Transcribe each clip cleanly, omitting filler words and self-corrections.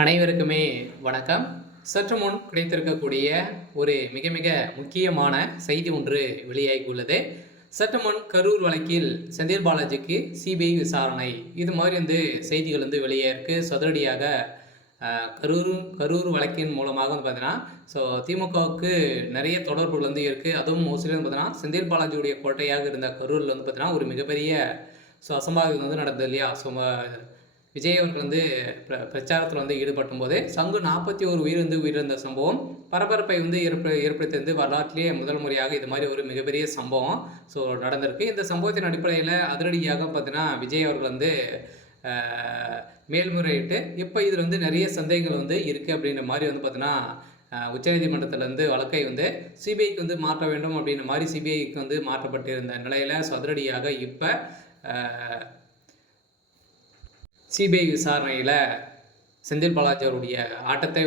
அனைவருக்குமே வணக்கம். சற்று முன் கிடைத்திருக்கக்கூடிய ஒரு மிக மிக முக்கியமான செய்தி ஒன்று வெளியாகியுள்ளது. சற்று முன் கரூர் வழக்கில் செந்தில் பாலாஜிக்கு சிபிஐ விசாரணை, இது மாதிரி செய்திகள் வெளியாயிருக்கு. சதுரடியாக கரூர் வழக்கின் மூலமாக பார்த்தீங்கன்னா, திமுகவுக்கு நிறைய தொடர்புகள் இருக்குது. அதுவும் மோஸ்ட்லி பார்த்தீங்கன்னா செந்தில் பாலாஜியுடைய கோட்டையாக இருந்த கரூரில் பார்த்தீங்கன்னா ஒரு மிகப்பெரிய அசம்பாவிதம் நடந்தது இல்லையா? விஜய் அவர்கள் பிரச்சாரத்தில் ஈடுபட்டும் போது சங்கு 41 உயிர் உயிரிழந்த சம்பவம் பரபரப்பை ஏற்படுத்தி வரலாற்றிலேயே முதல் முறையாக இது மாதிரி ஒரு மிகப்பெரிய சம்பவம் நடந்திருக்கு. இந்த சம்பவத்தின் அடிப்படையில் அதிரடியாக பார்த்தீங்கன்னா விஜய் அவர்கள் மேல்முறையிட்டு இப்போ இதில் நிறைய சந்தேகங்கள் இருக்குது அப்படின்ற மாதிரி பார்த்தீங்கன்னா உச்சநீதிமன்றத்தில் வழக்கை சிபிஐக்கு மாற்ற வேண்டும் அப்படின்ற மாதிரி சிபிஐக்கு மாற்றப்பட்டிருந்த நிலையில் அதிரடியாக இப்போ சிபிஐ விசாரணையில் செந்தில் பாலாஜி அவருடைய ஆட்டத்தை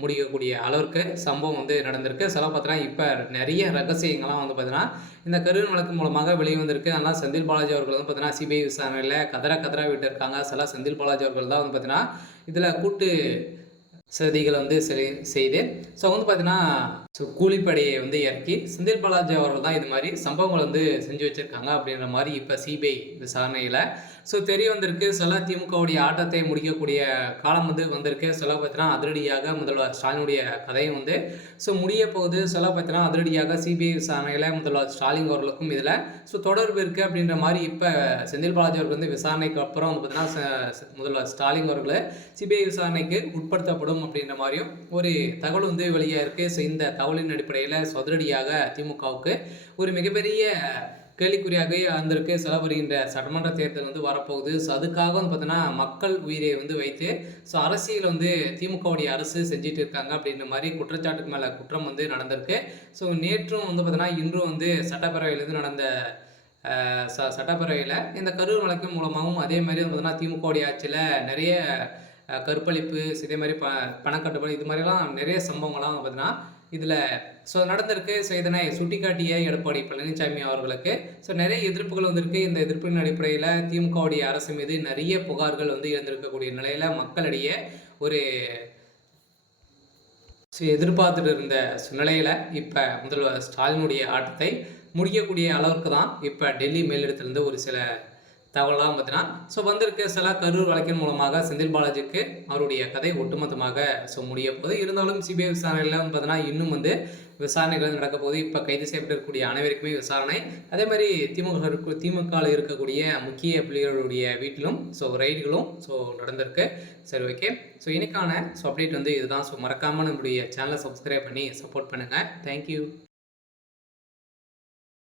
முடிக்கக்கூடிய அளவிற்கு சம்பவம் நடந்திருக்கு. பார்த்தீங்கன்னா இப்போ நிறைய ரகசியங்கள்லாம் பார்த்தீங்கன்னா இந்த கரூர் வழக்கு மூலமாக வெளியே வந்திருக்கு. அதனால் செந்தில் பாலாஜி அவர்கள் பார்த்தீங்கன்னா சிபிஐ விசாரணையில் கதற விட்டு இருக்காங்க. செந்தில் பாலாஜி அவர்கள் தான் பார்த்தீங்கன்னா இதில் கூட்டு சதிகளை செய்து பார்த்தீங்கன்னா கூலிப்படையை இறக்கி செந்தில் பாலாஜி அவர்கள் தான் இது மாதிரி சம்பவங்கள் செஞ்சு வச்சுருக்காங்க அப்படின்ற மாதிரி இப்போ சிபிஐ விசாரணையில் தெரிய வந்திருக்கு. திமுகவுடைய ஆட்டத்தை முடிக்கக்கூடிய காலம் வந்திருக்கு. பார்த்தீங்கன்னா அதிரடியாக முதல்வர் ஸ்டாலினுடைய கதையும் முடிய போகுது. பார்த்தீங்கன்னா அதிரடியாக சிபிஐ விசாரணையில் முதல்வர் ஸ்டாலின் அவர்களுக்கும் இதில் தொடர்பு இருக்குது அப்படின்ற மாதிரி இப்போ செந்தில் பாலாஜி அவர்கள் விசாரணைக்கு அப்புறம் பார்த்தீங்கன்னா முதல்வர் ஸ்டாலின் அவர்கள் சிபிஐ விசாரணைக்கு உட்படுத்தப்படும் அப்படின்ற மாதிரியும் ஒரு தகவல் வெளியாக இருக்குது. இந்த தகவலின் அடிப்படையில் அதிரடியாக திமுகவுக்கு ஒரு மிகப்பெரிய கேள்விக்குறியாக வந்திருக்கு. வருகின்ற சட்டமன்ற தேர்தல் வரப்போகுது. அதுக்காக பார்த்தீங்கன்னா மக்கள் உயிரை வைத்து அரசியல் திமுகவுடைய அரசு செஞ்சுட்டு இருக்காங்க அப்படின்ற மாதிரி குற்றச்சாட்டுக்கு மேலே குற்றம் நடந்திருக்கு. நேற்றும் பார்த்தீங்கன்னா இன்றும் சட்டப்பேரவையிலிருந்து நடந்த சட்டப்பேரவையில் இந்த கரூர் வழக்கு மூலமாகவும் அதே மாதிரி பார்த்தீங்கன்னா திமுகவுடைய ஆட்சியில் நிறைய கற்பழிப்பு, இதே மாதிரி பணக்கட்டுப்பாடு, இது மாதிரிலாம் நிறைய சம்பவங்கள்லாம் பார்த்தீங்கன்னா இதில் நடந்திருக்கு. இதனை சுட்டிக்காட்டிய எடப்பாடி பழனிசாமி அவர்களுக்கு நிறைய எதிர்ப்புகள் வந்திருக்கு. இந்த எதிர்ப்பின் அடிப்படையில் திமுகவுடைய அரசு மீது நிறைய புகார்கள் எழுந்திருக்கக்கூடிய நிலையில் மக்களிடையே ஒரு எதிர்பார்த்துட்டு இருந்த நிலையில் இப்போ முதல்வர் ஸ்டாலினுடைய ஆட்டத்தை முடிக்கக்கூடிய அளவுக்கு தான் இப்போ டெல்லி மேலிடத்திலிருந்து ஒரு சில தகவலாம் பார்த்தீங்கன்னா வந்திருக்கு. கரூர் வழக்கின் மூலமாக செந்தில் பாலாஜிக்கு அவருடைய கதை ஒட்டுமொத்தமாக முடிய போகுது. இருந்தாலும் சிபிஐ விசாரணையில் பார்த்தீங்கன்னா இன்னும் விசாரணைகள் நடக்க போது. இப்போ கைது செய்யப்பட்டிருக்கக்கூடிய அனைவருக்குமே விசாரணை. அதே மாதிரி திமுகவில் இருக்கக்கூடிய முக்கிய புள்ளிகளுடைய வீட்டிலும் ரைடுகளும் நடந்திருக்கு. சரி, ஓகே. இன்னைக்கான அப்டேட் இதுதான். மறக்காமல் நம்முடைய சேனலை சப்ஸ்கிரைப் பண்ணி சப்போர்ட் பண்ணுங்கள். தேங்க்யூ.